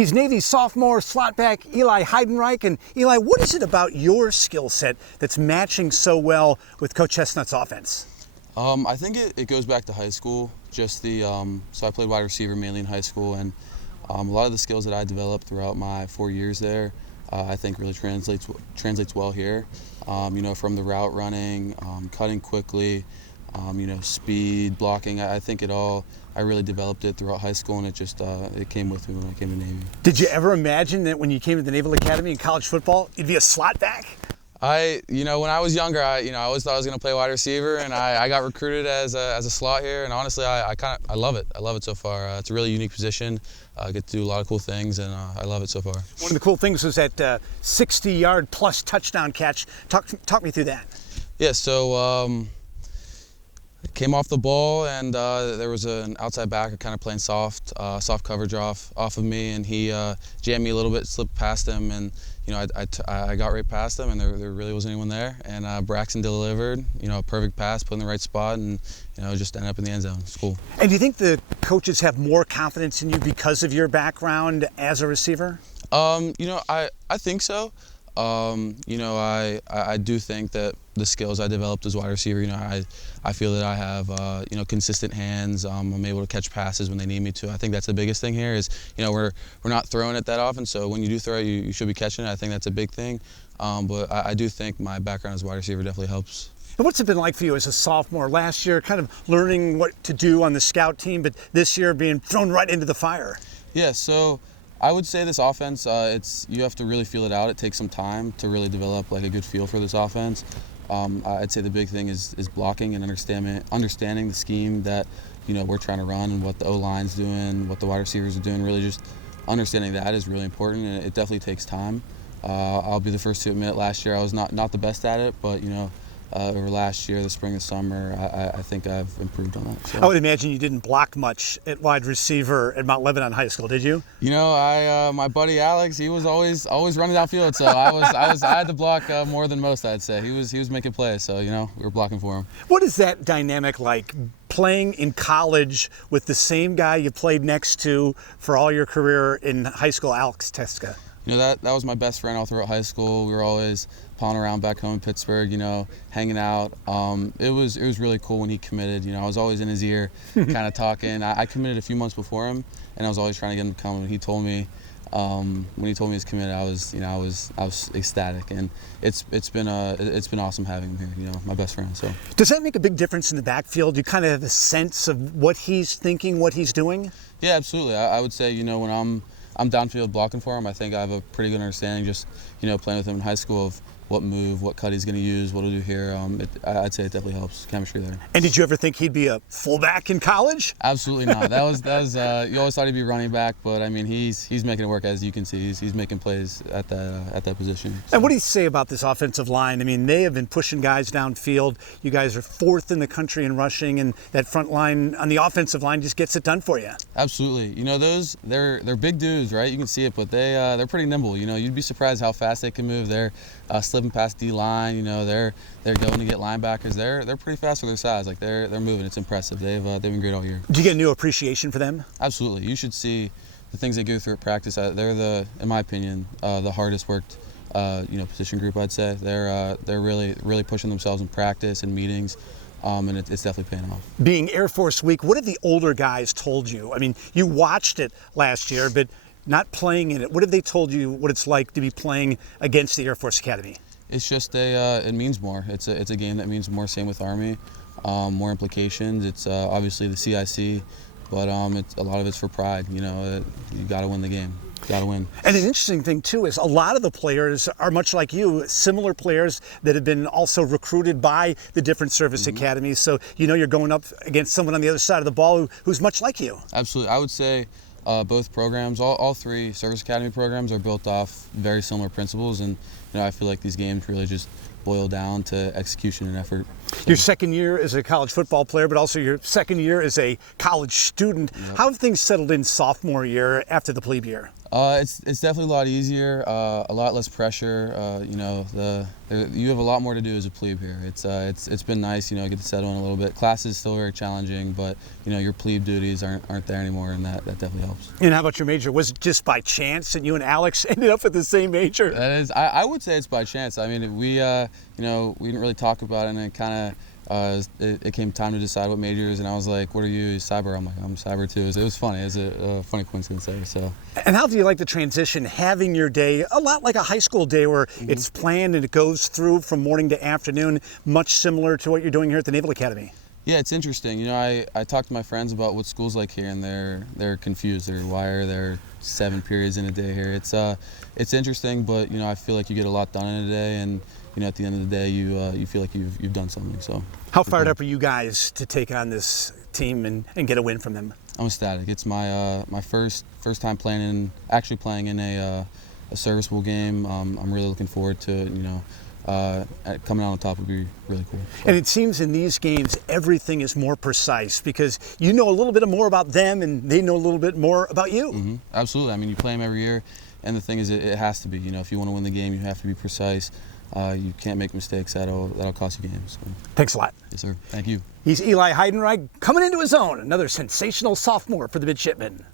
He's Navy's sophomore slotback Eli Heidenreich. And Eli, what is it about your skill set that's matching so well with Coach Chestnut's offense? I think it goes back to high school. Just so I played wide receiver mainly in high school, and a lot of the skills that I developed throughout my 4 years there, I think really translates well here. From the route running, cutting quickly, speed, blocking. I think I really developed it throughout high school, and it came with me when I came to Navy. Did you ever imagine that when you came to the Naval Academy in college football, you'd be a slotback? When I was younger, I always thought I was going to play wide receiver, and I got recruited as a slot here, and honestly, I love it. I love it so far. It's a really unique position. I get to do a lot of cool things, and I love it so far. One of the cool things was that 60-yard plus touchdown catch. Talk me through that. Yeah, so came off the ball, and there was an outside backer kind of playing soft coverage off of me, and he jammed me a little bit, slipped past him, and I got right past him, and there really wasn't anyone there, and Braxton delivered, a perfect pass, put in the right spot, and just ended up in the end zone. It's cool. And do you think the coaches have more confidence in you because of your background as a receiver? I think so. I do think that the skills I developed as wide receiver, I feel that I have, consistent hands. I'm able to catch passes when they need me to. I think that's the biggest thing here is, we're not throwing it that often, so when you do throw it, you should be catching it. I think that's a big thing. But I do think my background as a wide receiver definitely helps. And what's it been like for you as a sophomore? Last year, kind of learning what to do on the scout team, but this year being thrown right into the fire. Yeah, so I would say this offense, you have to really feel it out. It takes some time to really develop like a good feel for this offense. I'd say the big thing is blocking and understanding the scheme that we're trying to run and what the O-line's doing, what the wide receivers are doing. Really, just understanding that is really important, and it definitely takes time. I'll be the first to admit, last year I was not the best at it, but over last year, the spring and summer, I think I've improved on that. So. I would imagine you didn't block much at wide receiver at Mount Lebanon High School, did you? My buddy Alex, he was always running downfield, so I had to block more than most, I'd say. He was making plays, so we were blocking for him. What is that dynamic like, playing in college with the same guy you played next to for all your career in high school, Alex Tesa? That was my best friend all throughout high school. We were always palling around back home in Pittsburgh, hanging out. It was really cool when he committed. I was always in his ear, kind of talking. I committed a few months before him, and I was always trying to get him to come. And he told me, when he told me he's committed, I was ecstatic, and it's been awesome having him here. My best friend. So. Does that make a big difference in the backfield? You kind of have a sense of what he's thinking, what he's doing? Yeah, absolutely. I would say, when I'm downfield blocking for him, I think I have a pretty good understanding just, playing with him in high school of what move, what cut he's going to use, what he'll do here. I'd say it definitely helps chemistry there. And did you ever think he'd be a fullback in college? Absolutely not. That was you always thought he'd be running back, but I mean he's making it work, as you can see. He's making plays at that position. So. And what do you say about this offensive line? I mean, they have been pushing guys downfield. You guys are 4th in the country in rushing, and that front line on the offensive line just gets it done for you. Absolutely. They're big dudes, right? You can see it, but they're pretty nimble. You'd be surprised how fast they can move. They're slipping past D-line, they're going to get linebackers. They're pretty fast for their size. Like they're moving. It's impressive. They've been great all year. Do you get a new appreciation for them? Absolutely. You should see the things they go through at practice. They're in my opinion, the hardest worked position group. I'd say they're really pushing themselves in practice and meetings. And it's definitely paying off. Being Air Force Week, what have the older guys told you? I mean, you watched it last year, but not playing in it. What have they told you what it's like to be playing against the Air Force Academy? It's just it means more. It's a game that means more. Same with Army, more implications. It's obviously the CIC, but a lot of it's for pride. You got to win the game. Got to win. And an interesting thing too is a lot of the players are much like you, similar players that have been also recruited by the different service academies. So you're going up against someone on the other side of the ball who's much like you. Absolutely, I would say. Both programs, all 3 service academy programs are built off very similar principles, and I feel like these games really just boil down to execution and effort. So. Your second year as a college football player, but also your second year as a college student. Yep. How have things settled in sophomore year after the plebe year? It's definitely a lot easier, a lot less pressure. You know, you have a lot more to do as a plebe here. It's been nice, you know, get to settle in a little bit. Class is still very challenging, but you know, your plebe duties aren't there anymore, and that definitely helps. And how about your major? Was it just by chance that you and Alex ended up at the same major? That is, I would say it's by chance. I mean, we you know, we didn't really talk about it, and it kind of. It came time to decide what majors, and I was like, "What are you, cyber?" I'm like, "I'm cyber too." It was funny. It was a funny coincidence there. So. And how do you like the transition, having your day a lot like a high school day, where it's planned and it goes through from morning to afternoon, much similar to what you're doing here at the Naval Academy? Yeah, it's interesting. You know, I talked to my friends about what school's like here, and they're confused. Why are there 7 periods in a day here? It's interesting, but you know, I feel like you get a lot done in a day, and you know, at the end of the day, you feel like you've done something. So. How fired up are you guys to take on this team and get a win from them? I'm ecstatic. It's my my first time playing in a serviceable game. I'm really looking forward to it. You know. Coming out on top would be really cool. So. And it seems in these games everything is more precise because you know a little bit more about them and they know a little bit more about you. Absolutely. I mean, you play them every year, and the thing is, it has to be. You know, if you want to win the game, you have to be precise. You can't make mistakes. That'll cost you games. So. Thanks a lot. Yes, sir. Thank you. He's Eli Heidenreich coming into his own, another sensational sophomore for the Midshipmen.